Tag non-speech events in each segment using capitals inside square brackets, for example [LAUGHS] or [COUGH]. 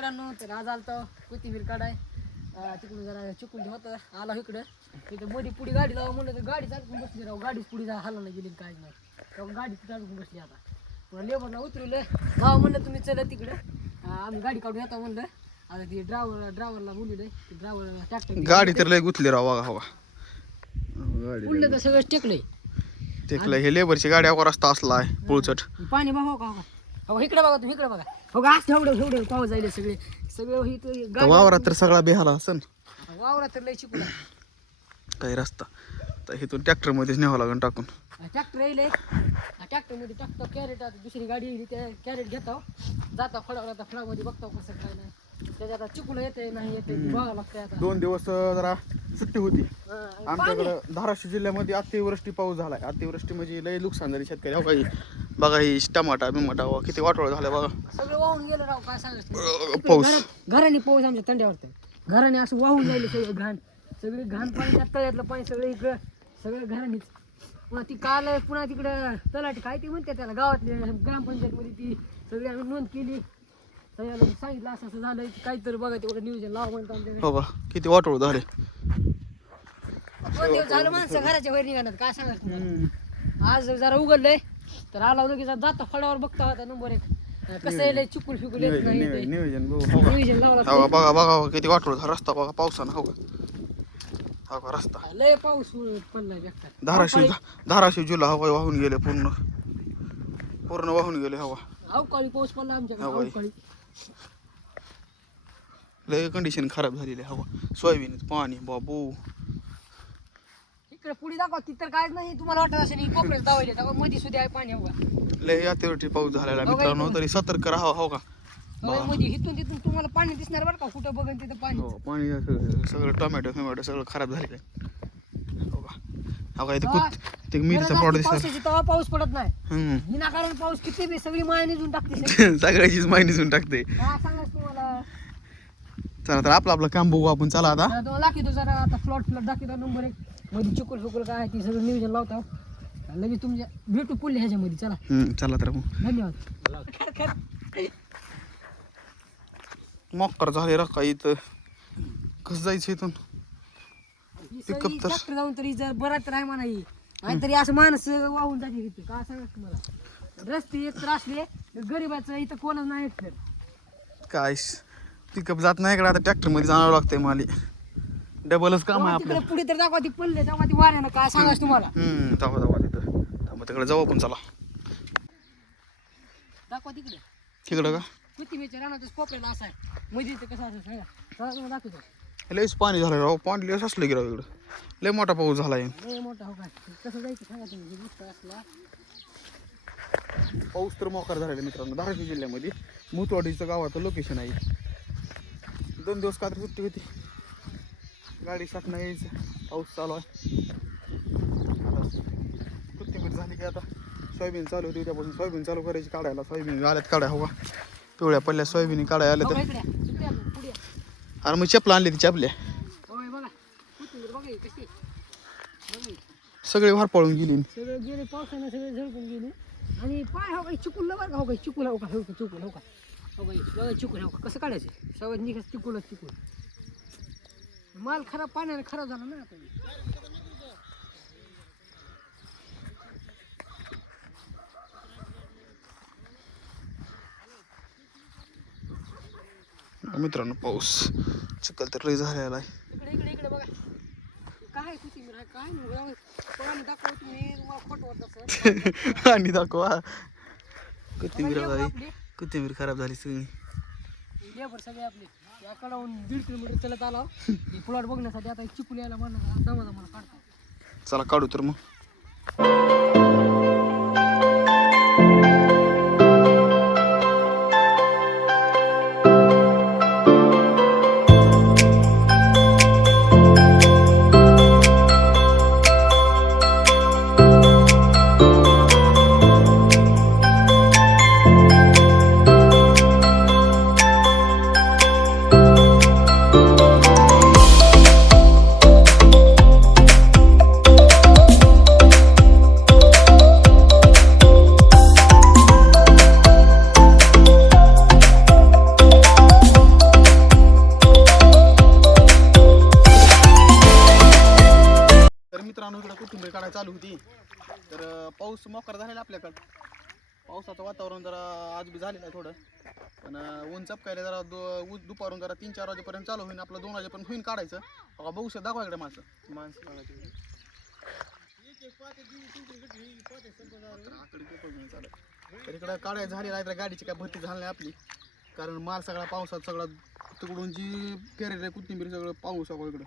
मित्रांनो तर आज आलतो कोथिंबीर काढाय. तिकडून जरा चिकून होतं आला इकडं. तिथं मध्ये पुढे गाडी लावा म्हणलं तर गाडी चालकून बसली राव. गाडीच पुढे जा हाला नाही गेली काय नाही. तेव्हा गाडी चालकून बसली आता. पुन्हा लेबरला उतरवलं. भाव म्हणलं तुम्ही चला तिकडं. आम्ही गाडी काढून येतो म्हणलं. आता ती ड्रायव्हर ड्रायव्हरला बोलले ड्रायव्हर ट्रॅक्टर गाडी तर लय गुतली राव बघा हो गाडी पुढलं तर सगळं टेकलंय. ते हे लेबरची गाडी अगो रस्ता असला आहे पुळचट. पाणी बघा का हो हो इकडे बघा तुम्ही इकडे बघा. हो का असं एवढं एवढं पाऊस जाईल सगळे. सगळे तर गाडी वावरात तर सगळा बेहाला असन. वावरात तर लय चिकून काही रस्ता. तर इथून ट्रॅक्टर मध्येच न्यावं लागेल टाकून. ट्रॅक्टर येईल ट्रॅक्टरमध्ये टाकतो कॅरेट आता दुसरी गाडी येईल त्या कॅरेट घेतो. जाता फळावर आता फळामध्ये बघतो कसं काय नाही. त्याच्यात आता चिकूला येते नाही येते ते बघावं लागतंय आता. दोन दिवस अं, जरा सुट्टी होती. हा, आणि आमच्याकडं धाराशिव जिल्ह्यामध्ये अतिवृष्टी पाऊस झालाय. अतिवृष्टी म्हणजे लय नुकसान झाली शेतकरी. हो काही बघा ही टमाटा बिमाटा वा किती वाटोळ झालं बघा. सगळं वाहून गेलं राव काय अं, पाऊस. घराने पाऊस आमच्या तंड्यावर घराने असं वाहून जाईल सगळं घाण. सगळे घाण पाणी त्या तळ्यातलं पाणी सगळं इकडं सगळं घरानेच. पुन्हा ती काल पुन्हा तिकडं तलाठी काय ती म्हणते त्याला गावातले ग्रामपंचायतमध्ये ती सगळी आम्ही नोंद केली. सगळ्याला सांगितलं असं असं झालं काहीतरी बघा तेवढं नियोजन लावा म्हणतो हो का किती वाटोळ झाले. दोन दिवस झालं माणसं घराच्या बाहेर निघाल्यात काय तुम्हाला? आज जरा उघडलंय. तर आला की जाता फळावर बघता होता नंबर एक. कसं लय चिकूल फिकूल येत नाही नियोजन. नियोजन हो नियोजन हो बघा बघा हो, किती वाटोळ झाला. रस्ता बघा पावसानं हो. का हो का रस्ता. लय पाऊस पडलाय बेकार. धाराशिव धाराशिव जिल्हा हवा वाहून गेले पूर्ण. पूर्ण वाहून गेले हवा अवकाळी पाऊस पडला आमच्याकडे हा. अवकाळी. लय कंडिशन खराब झालेली आहे हवा सोयाबीन पाणी बाबू. इकडे पुढे दाखवा तिथं काय नाही. तुम्हाला वाटत असेल ही कोपऱ्यात दावायले दाखवा मध्ये सुद्धा आहे पाणी हवा लय अतिवृष्टी पाऊस झालेला आहे मित्रांनो तरी सतर्क राहावं हो का? मध्ये इथून तिथून तुम्हाला पाणी दिसणार बरं का? कुठं बघन तिथं पाणी? हो पाणी सगळं सगळं टोमॅटो फिमॅटो सगळं खराब झालेलं आहे. हो का? हो का इथे कुत ते मिरचा गरज प्लॉट असते दिसणार पावसाची तेव्हा पाऊस पडत नाही. हम्म. विनाकारण पाऊस किती बी सगळी माया निघून टाकते सगळी. [LAUGHS] सगळ्याचीच माहिती टाकते. काय सांगायचं तुम्हाला. चला तर आपलं आपलं काम बघू आपण. चला आता. दाखवतो जरा आता फ्लॉट फ्लॉट दाखवतो नंबर एक. मध्ये चुकल फुकल काय आहे ती सगळं नियोजन लावतो. लगेच तुमच्या भेटू पुढले ह्याच्यामध्ये. चला. हम्म चला तर मग. धन्यवाद. खर खर मक्कर झाले रक्का इथं? कसं जायचं इथून? ही Pickup तर- जाऊन तरी जर बरात राह म्हणा ही. नाहीतरी असं माणूस वाहून जाते तिथे काय सांगा तुम्हाला? रस्ते एक तर असले गरीबाचं इथं कोणच नाही काय पिकअप जात नाही इकडे. आता ट्रॅक्टरमध्ये जावं लागतंय मला. डबलच काम आहे तिकडे आपल्याला पुढे तर दाखवा ती पडले दाखवा ती वाऱ्यानं काय सांगायचं तुम्हाला. हम्म जावा जावा तिथं. मग तिकडे जाऊ आपण चला. दाखवा तिकडे. तिकडं का? कोथिंबीरच्या रानातच कोपऱ्याला असा आहे. मध्ये इथं कसं असं सांगा चला तुम्हाला दाखवतो. लयच पाणी झालं राव. पाणी लयच असलं की राव इकडं. लय मोठा पाऊस झालाय. लय मोठा हो काय कसं जायचं सांगा तुम्ही नुसतं असला. पाऊस तर मोकार झालेला मित्रांनो धाराशिव जिल्ह्यामध्ये. मुतवाडीचं गावाचं लोकेशन आहे. दोन दिवस का तर सुट्टी होती. गाडी साठणं यायचं. पाऊस चालू आहे. आता कोथिंबीर झाली की आता सोयाबीन चालू होती उद्यापासून सोयाबीन चालू करायची. काढायला सोयाबीन आल्यात काढाय हवा. पिवळ्या पडल्या सोयाबीन काढाय आल्या तर. अरे मग चपला आणली ती चपल्या. सगळे वार पळून गेली. सगळं गेले पावसानं सगळे झळकून गेले. आणि पाय हो काही चुकून बरं का? हो काही हो का? हो का हो का? हो काही बघा चुकून हो का? कसं काढायचं? सगळं निघत चुकूनच चुकून. माल खराब पाण्याने खराब झाला ना आता. मित्रांनो पाऊस. चिखल तर लय झालेला आहे. इकडे इकडे इकडे बघा. काय कोथिंबीर आहे काय नाही बघा. पाणी दाखव तुम्ही तुम्हाला खोट वाटत आणि दाखवा. कोथिंबीर झाली कोथिंबीर खराब झाली सगळी. लेबर सगळे आपले. याकडून दीड किलोमीटर चलत आला. हे प्लॉट बघण्यासाठी आता चिकून यायला म्हणणार दमा दमाला काढतो चला काढू तर मग. पाऊस मोकार झालेला आपल्याकडं. पावसाचं वातावरण जरा आज बी झालेलं आहे थोडं. पण ऊन चपकायला जरा दु उ- दुपारून जरा तीन चार वाजेपर्यंत चालू होईल आपलं दोन वाजेपर्यंत होईल काढायचं. बघा बघू शकता दाखवा इकडे माणसं. माणसं. तर इकडं काढायचं झालेलं आहे तर गाडीची काय भरती झाली नाही आपली. कारण माल सगळा पावसात सगळा तिकडून जी पेरेल आहे कोथिंबीर सगळं पाऊस आहे इकडं.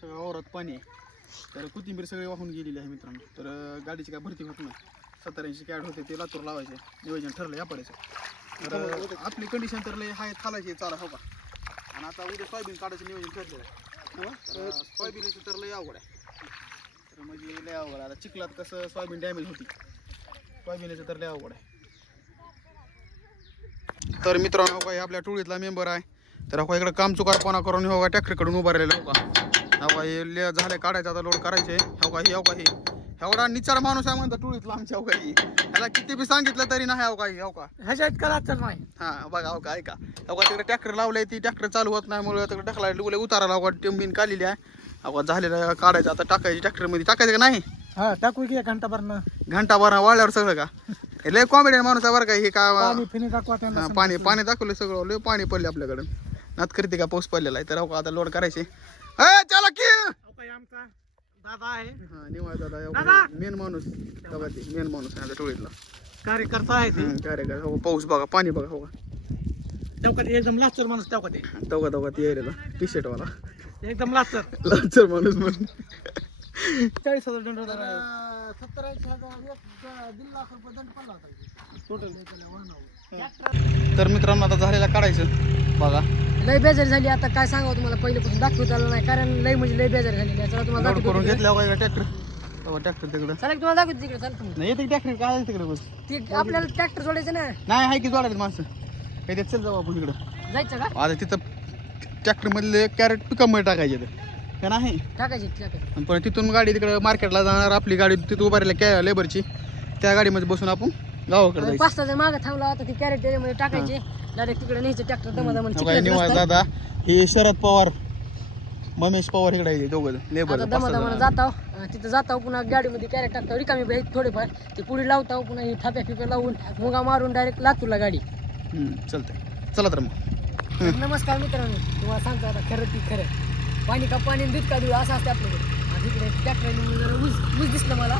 सगळं वावरात पाणी आहे. तर कोथिंबीर सगळी वाहून गेलेली आहे मित्रांनो. तर गाडीची काय भरती होत नाही. सत्तर ऐंशी कॅड होते ते लातूर लावायचे. नियोजन ठरलं या पडायचं. तर आपली कंडिशन तर लय हाय थालायची चाला हो का? आणि आता उद्या सोयाबीन काढायचं नियोजन ठरलेलं आहे. अं, सोयाबीनचं तर लय अवघड आहे. तर म्हणजे लय अवघड. आता चिखलात कसं सोयाबीन डॅमेज होती. सोयाबीनचं तर लय अवघड आहे. तर मित्रांनो काही आपल्या टोळीतला मेंबर आहे. तर अहो इकडे काम चुकारपणा करून हो ट्रॅक्टरकडून उभा राहिलेला हो का? हो का हे ले- झाले काढायचं आता लोड करायचे. हो का ही हो का ही एवढा निचार माणूस आहे म्हणता टोळीतला आमच्या हो ही ह्याला किती बी सांगितलं तरी नाही हो का ही हो का ह्याच्या इतका तर नाही. हा बघा हो का ऐका. हो का तिकडे ट्रॅक्टर लावलंय ती ट्रॅक्टर चालू होत नाही मुळे तिकडे ढकला डुले उतारा हो का टिंबिन काढलेली आहे. हो का झालेलं काढायचं आता टाकायची ट्रॅक्टरमध्ये टाकायचं का नाही? हा टाकू की घंटा भरणं घंटा भरा वाळल्यावर सगळं का? हे लय कॉमेडी माणूस आहे बरं का हे का पाणी हा, पाणी पाणी दाखवलं सगळं. लय पाणी पडले आपल्याकडे. नात करते का पाऊस पडलेला आहे. तर हो का आता लोड करायचे. ए चला की. आमचा दादा आहे. हा दादा दादा! मेन माणूस ते मेन माणूस आहे टोळीतला. कार्यकर्ता आहे हम्म, काय रे काय हो पाऊस बघा पाणी बघा हो. तेवढा एकदम लाचर माणूस तेवढा ते. दौगा दौगा ती यायला. टी शर्ट वाला. एकदम लाचर. लाचर माणूस म्हणून. चाळीस हजार दंड सत्तर ऐंशी हजार एक दीड लाख रुपये दंड पडला होता. तर मित्रांनो आता झालेला काढायचं. बघा. लय बेजार झाली. आता काय सांगावं तुम्हाला? पहिल्यापासून दाखवत आलं नाही. कारण लय म्हणजे लय बेजार झाली चला तुम्हाला लोड दाखवतो करून तिकडे. घेतल्या बघा ट्रॅक्टर बघा ट्रॅक्टर तिकडं. चला की तुम्हाला दाखवतो तिकडे. चला तुम्ही नाही येते ट्रॅक्टर काय आहे तिकडे बस? ती आपल्याला ट्रॅक्टर सोडायचं ना? नाही आहे की जोडायला माणसं? काही चल जाऊ आपण इकडं. जायचं का? आता तिथं ट्रॅक्टरमधले कॅरेट पिकअपमध्ये टाकायचे ते. का नाही टाकायची टाकायची आणि तिथून गाडी तिकडे मार्केटला जाणार आपली गाडी तिथं उभारली कॅ लेबरची त्या गाडीमध्ये बसून आपण गावाकडे जायचं. पाच जण मागं थांबला होता ती कॅरेट त्याच्यामध्ये टाकायचे. डायरेक्ट तिकडे न्यायचं ट्रॅक्टर दमा हो काय निवास दादा हे शरद पवार ममेश पवार इकडे आहे दोघं लेबर जाताव. अं, तिथं जाताव पुन्हा गाडीमध्ये कॅरेट टाकताव रिकामी बाई थोडेफार. ते पुढे लावताव पुन्हा ही थाप्या फिप्या लावून मुगा मारून डायरेक्ट लातूरला गाडी. चालतंय. चला तर मग. नमस्कार मित्रांनो तुम्हाला सांगतो आता खरं ती खरं पाणी का पाणी दूध का दूध असं असते आपल्याकडे. तिकडे जरा ऊस ऊस दिसलं मला.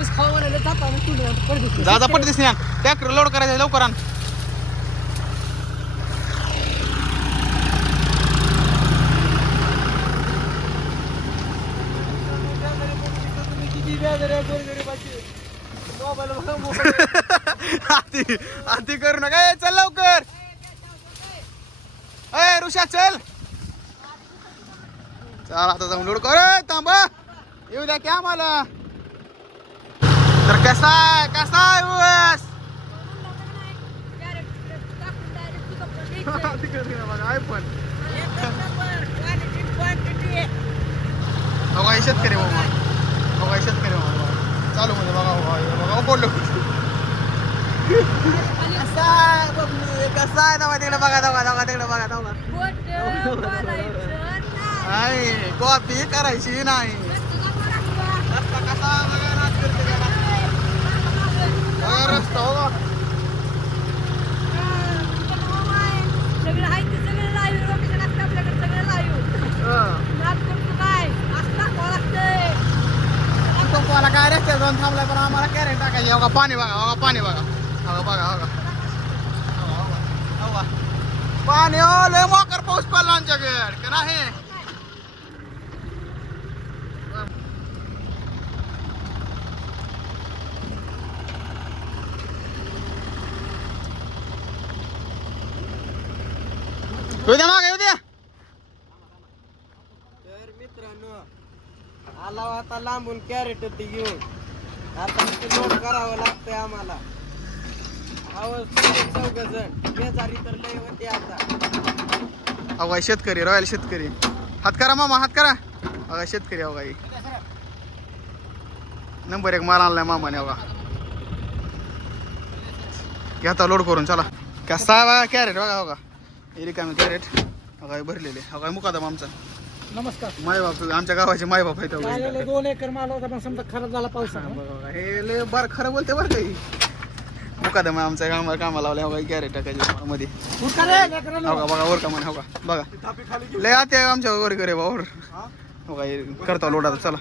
ऊस खावा म्हणाले जाता आणि तुला परत दिसलं. दादा पट दिसण्या ट्रॅक्टर लोड करायचं लवकर आण. आती आती करू नका. चल लवकर. ए ऋषा चल. चल आता जाऊन लोड कर. थांब. येऊ द्या की आम्हाला. तर कसा आहे कसा आहे आहे [LAUGHS] पण बघा शेतकरी बाबा बघा शेतकरी बाबा चालू म्हणजे बघा बाबा बघा बोललो कसा आहे कसा आहे? दवा तिकडे बघा दवा दवा तिकडे बघा दवा [LAUGHS] नाही कॉपी करायची नाही. रस्ता कसा बघा नाच करते त्याला. बघा रस्ता हो. का. काय रस्त्यात जाऊन थांबलाय पण आम्हाला कॅरेट टाकायची. हो पाणी बघा हो पाणी बघा. हो बघा हो, हो हो, हो, पाणी हो लय मोकर पाऊस पडला आमच्याकडे का नाही? येऊ द्या मागे येऊ द्या. तर मित्रांनो आला आता लांबून कॅरेट ते घेऊन. आता लोड करावं लागतंय आम्हाला. आवाज चौघ जण बेजारी तर लय होते आता. अवघा शेतकरी रॉयल शेतकरी. हात करा मामा हात करा. अवघा शेतकरी अवघा. नंबर एक माल आणलाय मामाने अवघा घेता लोड करून चला. कसा बघा कॅरेट बघा बघा. हे रिकामी कॅरेट. हे भरलेले. अवघा मुकादम आमचा. नमस्कार. मायबाप आमच्या गावाचे मायबाप आहेत अहो. दोन एकर माल होता पण समजा खराब झाला पावसानं बघा, हे लय बार खरं बोलते बरं काही मुकादम आहे आमच्या कामा कामाला लावल्या हो गॅरेट टाकायचे मध्ये. उठका रे, लेकरांनो. हो का? बघा वर का म्हणे हो का? बघा. लय आते आमच्या वर करे बावर हो का हे करता लोटा चला.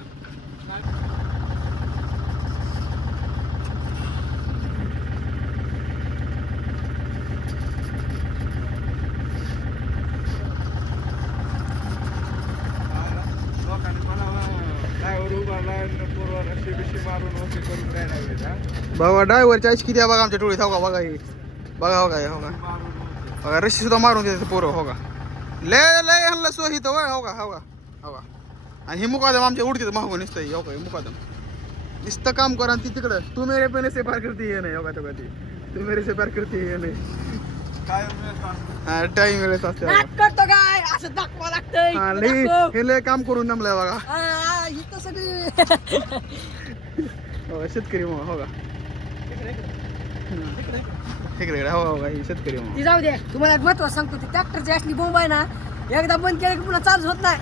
बाबा ड्रायव्हरची आईस किती आहे बघा आमच्या टोळीत? हो का? बघा हे. बघा हो का हे, हो का? बघा रशी सुद्धा मारून देते पोरं हो का? लय लय ह्यांना सो हिथं वळ हो का? हो का? हो का? आणि हे मुकादम आमच्या उडतीत मागून निसतं हो का? हे मुकादम. नुसतं काम करा आणि ती तिकडं. तू मेरे पेने से पार करते ये नाही हो का तो का ती? तू मेरे से पार करते ये नाही. हा टाइम वेळेस असते करतो काय? असं दाखवा हा लय. हे काम करून जमलंय बघा. सगळी [LAUGHS] हो शेतकरी मग हो का? इकडे हो हो का हे शेतकरी मग ती जाऊ दे. तुम्हाला एक सांगतो ती ट्रॅक्टरची असली बोंब आहे ना एकदा बंद केलं की पुन्हा चालूच होत नाही.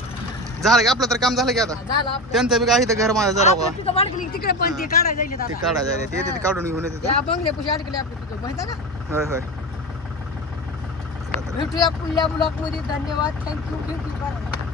झालं की आपलं तर काम झालं की आता? झालं आपलं. त्यांचं बी काय इथं घर माझं जरा हो. वाढकली तिकडे पण ते काढायला ते आता. काढा जायला ते ते काढून घेऊन येते त्या बंगल्यापाशी अडकले आपले माहिती आहे का? होय होय. भेटूया पुढल्या ब्लॉकमध्ये. धन्यवाद. Thank you thank you